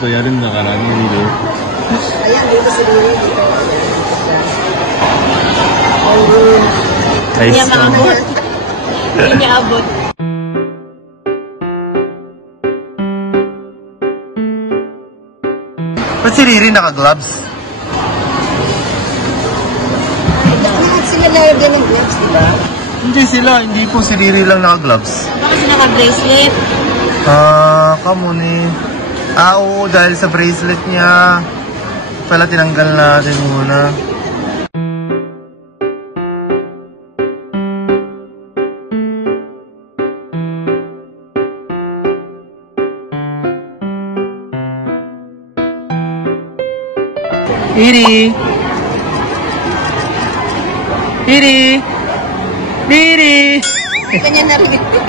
とやるんだからね、リレー。Ayan, dito si Riri. Dito. Nice Hindi niya maabot. Hindi niya abot. Ba't si Riri naka-gloves? Lahat sila lahat din ng gloves, di ba? Hindi sila, hindi po si Riri lang naka-gloves. Baka sila naka-bracelet. Kamuni. Oo, dahil sa bracelet niya. Pala tinanggal natin muna. Riri! Riri! Riri! Kanya narinig ko.